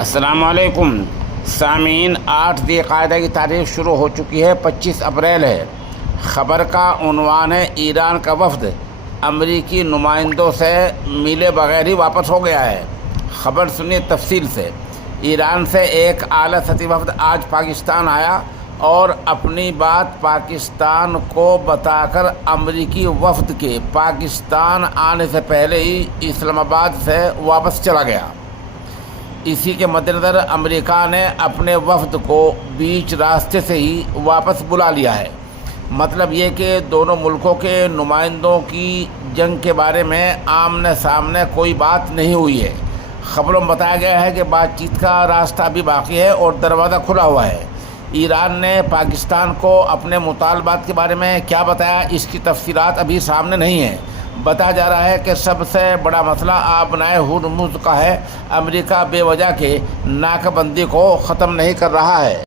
السلام علیکم سامعین، 8 ذی القعدہ کی تاریخ شروع ہو چکی ہے، 25 اپریل ہے۔ خبر کا عنوان ہے ایران کا وفد امریکی نمائندوں سے ملے بغیر ہی واپس ہو گیا ہے۔ خبر سنیے تفصیل سے۔ ایران سے ایک اعلیٰ سطحی وفد آج پاکستان آیا اور اپنی بات پاکستان کو بتا کر امریکی وفد کے پاکستان آنے سے پہلے ہی اسلام آباد سے واپس چلا گیا۔ اسی کے مد نظر امریکہ نے اپنے وفد کو بیچ راستے سے ہی واپس بلا لیا ہے۔ مطلب یہ کہ دونوں ملکوں کے نمائندوں کی جنگ کے بارے میں آمنے سامنے کوئی بات نہیں ہوئی ہے۔ خبروں میں بتایا گیا ہے کہ بات چیت کا راستہ بھی باقی ہے اور دروازہ کھلا ہوا ہے۔ ایران نے پاکستان کو اپنے مطالبات کے بارے میں کیا بتایا، اس کی تفصیلات ابھی سامنے نہیں ہیں۔ بتایا جا رہا ہے کہ سب سے بڑا مسئلہ آبنائے ہرمز کا ہے۔ امریکہ بے وجہ کے ناکہ بندی کو ختم نہیں کر رہا ہے۔